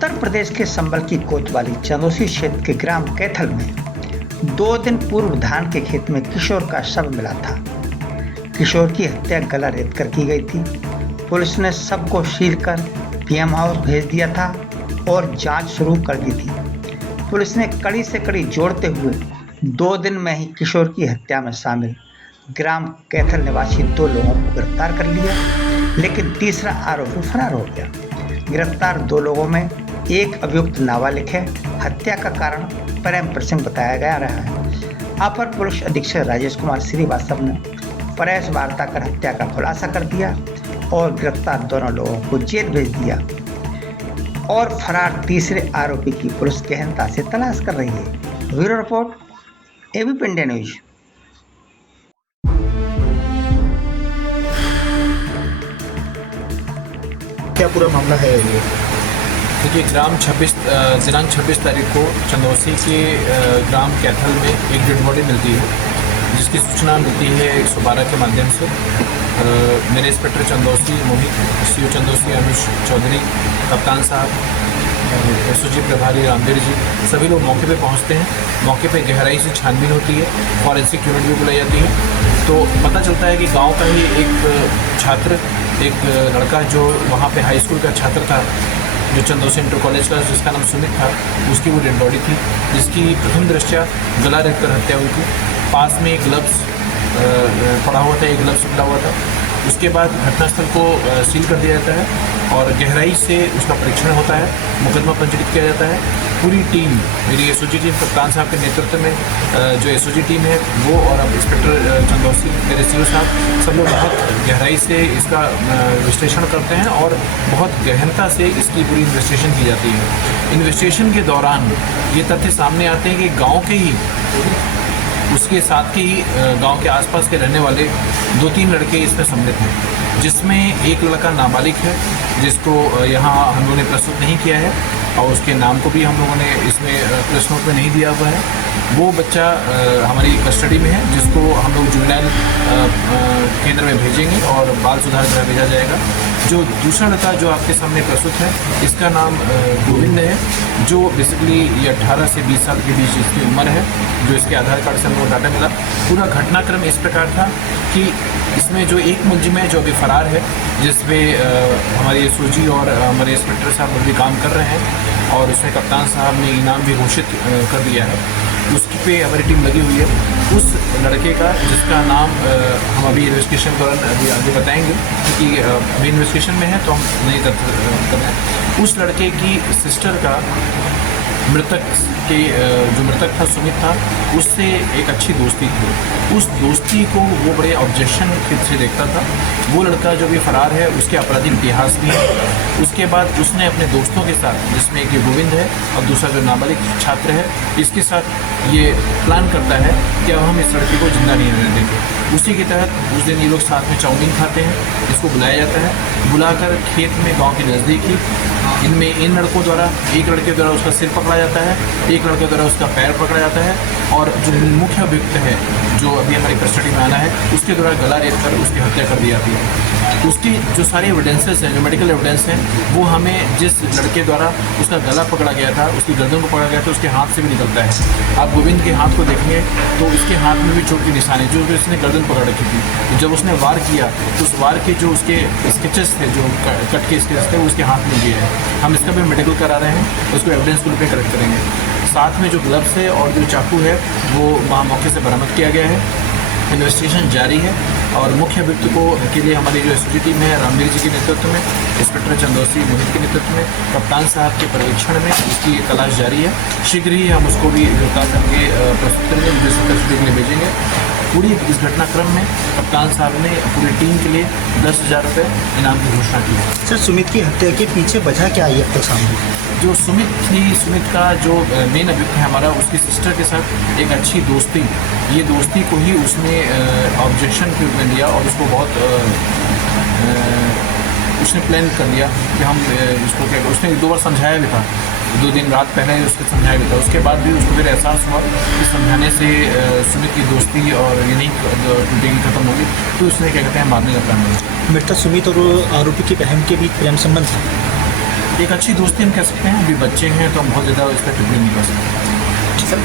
उत्तर प्रदेश के संबल की कोतवाली चंदौसी क्षेत्र के ग्राम कैथल में 2 दिन पूर्व धान के खेत में किशोर का शव मिला था। किशोर की हत्या गला रेत कर की गई थी। पुलिस ने शव को सील कर पीएम हाउस भेज दिया था और जांच शुरू कर दी थी। पुलिस ने कड़ी से कड़ी जोड़ते हुए 2 दिन में ही किशोर की हत्या में शामिल ग्राम कैथल निवासी 2 लोगों को गिरफ्तार कर लिया, लेकिन तीसरा आरोपी फरार हो गया। गिरफ्तार 2 लोगों में एक अभियुक्त नाबालिग है। हत्या का कारण प्रेम प्रसंग बताया जा रहा है। अपर पुलिस अधीक्षक राजेश कुमार श्रीवास्तव ने प्रेस वार्ता कर हत्या का खुलासा कर दिया और गिरफ्तार दोनों लोगों को जेल भेज दिया और फरार तीसरे आरोपी की पुलिस गहनता से तलाश कर रही है। Bureau report ABP India news. क्या पूरा मामला है ये? देखिए, दिनांक 26 तारीख को चंदौसी के ग्राम कैथल में एक डेड बॉडी मिलती है, जिसकी सूचना मिलती है 112 के माध्यम से। मेरे इंस्पेक्टर चंदौसी मोहित, सीओ चंदौसी अनुज चौधरी, कप्तान साहब, एसओजी प्रभारी रामवीर जी, सभी लोग मौके पे पहुंचते हैं। मौके पे गहराई से छानबीन होती है, फॉरेंसिक यूनिट भी बुलाई जाती है। तो पता चलता है कि गांव का ही एक छात्र, एक लड़का जो वहाँ पे हाई स्कूल का छात्र था, जो चंदौसी इंटर कॉलेज का, जिसका नाम सुमित था, उसकी वो डेड बॉडी थी, जिसकी प्रथम दृष्टया गला रेत कर हत्या हुई थी। पास में एक ग्लव्स पड़ा हुआ था, एक ग्लव्स निकला हुआ था। उसके बाद घटनास्थल को सील कर दिया जाता है और गहराई से उसका परीक्षण होता है, मुकदमा पंजीकृत किया जाता है। पूरी टीम, मेरी एसओजी टीम कप्तान साहब के नेतृत्व में जो एसओजी टीम है वो, और अब इंस्पेक्टर चंदौसी, मेरे सीओ साहब, सब लोग बहुत गहराई से इसका विश्लेषण करते हैं और बहुत गहनता से इसकी पूरी इन्वेस्टिगेशन की जाती है। इन्वेस्टिगेशन के दौरान ये तथ्य सामने आते हैं कि गाँव के ही, उसके साथ के ही गांव के आसपास के रहने वाले 2-3 लड़के इसमें सम्मिलित हैं, जिसमें एक लड़का नाबालिग है, जिसको यहाँ हम लोगों ने प्रस्तुत नहीं किया है और उसके नाम को भी हम लोगों ने इसमें प्रेस नोट में नहीं दिया हुआ है। वो बच्चा हमारी कस्टडी में है, जिसको हम लोग जुवेनाइल केंद्र में भेजेंगे और बाल सुधार गृह भेजा जाएगा। जो दूसरा लड़का जो आपके सामने प्रस्तुत है, इसका नाम गोविंद है, जो बेसिकली ये 18 से 20 साल के बीच इसकी उम्र है, जो इसके आधार कार्ड से हमको डाटा मिला। पूरा घटनाक्रम इस प्रकार था कि इसमें जो एक मुलजिम है जो अभी फरार है, जिसपे हमारे एसओजी और हमारे इंस्पेक्टर साहब भी काम कर रहे हैं और उसमें कप्तान साहब ने इनाम भी घोषित कर दिया है, उसकी पे हमारी टीम लगी हुई है। उस लड़के का, जिसका नाम हम अभी इन्वेस्टिगेशन दौरान अभी आगे बताएंगे, क्योंकि अभी इन्वेस्टिगेशन में है तो हम नहीं कर रहे हैं। उस लड़के की सिस्टर का, मृतक के जो मृतक था सुमित था, उससे एक अच्छी दोस्ती थी। उस दोस्ती को वो बड़े ऑब्जेक्शन से देखता था। वो लड़का जो भी फरार है, उसके आपराधिक इतिहास भी है। उसके बाद उसने अपने दोस्तों के साथ, जिसमें एक ये गोविंद है और दूसरा जो नाबालिग छात्र है, इसके साथ ये प्लान करता है कि अब हम इस लड़के को जिंदा नहीं रहने देंगे। उसी के तहत उस दिन ये लोग साथ में चाउमीन खाते हैं। इसको बुलाया जाता है, बुलाकर खेत में गाँव के नज़दीक ही इन लड़कों द्वारा, एक लड़के द्वारा उसका सिर पकड़ा जाता है, एक लड़के द्वारा उसका पैर पकड़ा जाता है और जो मुख्य अभियुक्त है, जो अभी हमारी कस्टडी में आना है, उसके द्वारा गला रेत कर उसकी हत्या कर दी जाती है। उसकी जो सारे एविडेंसेस हैं, जो मेडिकल एविडेंस हैं, वो हमें जिस लड़के द्वारा उसका गला पकड़ा गया था, उसकी गर्दन को पकड़ा गया था, उसके हाथ से भी निकलता है। आप गोविंद के हाथ को देखेंगे तो इसके हाथ में भी चोट के निशान है, जो इसने गर्दन पकड़ रखी थी। तो जब उसने वार किया तो उस वार के जो उसके स्केचेस थे, जो कट के स्केचेस थे, वो उसके हाथ में भी है। हम इसका भी मेडिकल करा रहे हैं, उसको एविडेंस को पे कलेक्ट करेंगे। साथ में जो ग्लव्स है और जो चाकू है, वो वहाँ मौके से बरामद किया गया है। इन्वेस्टिगेशन जारी है और मुख्य अभियुक्त को के लिए हमारी जो एसओजी टीम है, रामवीर जी के नेतृत्व में, इंस्पेक्टर चंदौसी मोहित के नेतृत्व में, कप्तान साहब के पर्यवेक्षण में इसकी तलाश जारी है। शीघ्र ही हम उसको भी गिरफ्तार करके प्रस्तुत करेंगे, जुडिशल कस्टडी के लिए भेजेंगे। पूरी इस घटनाक्रम में कप्तान साहब ने पूरी टीम के लिए 10,000 रुपये इनाम की घोषणा की है। सर, सुमित की हत्या के पीछे वजह क्या आई अब तक सामने? जो सुमित थी, सुमित का जो मेन अभियुक्त है हमारा, उसकी सिस्टर के साथ एक अच्छी दोस्ती, ये दोस्ती को ही उसने ऑब्जेक्शन के रूप में लिया और उसको बहुत उसने प्लान कर लिया कि हम इसको क्या, उसने 2 बार समझाया भी था, 2 दिन रात पहले उसको समझाया भी था। उसके बाद भी उसको फिर एहसास हुआ कि समझाने से सुमित की दोस्ती और ये नहीं टूटेगी, खत्म होगी, तो उसने क्या कहते हैं मारने का प्लान बनाया। मृतक सुमित और आरोपी की बहन के बीच प्रेम संबंध था। एक अच्छी दोस्ती हम कह सकते हैं। अभी बच्चे हैं तो हम बहुत ज़्यादा इस पर टिप्पणी नहीं कर सकते।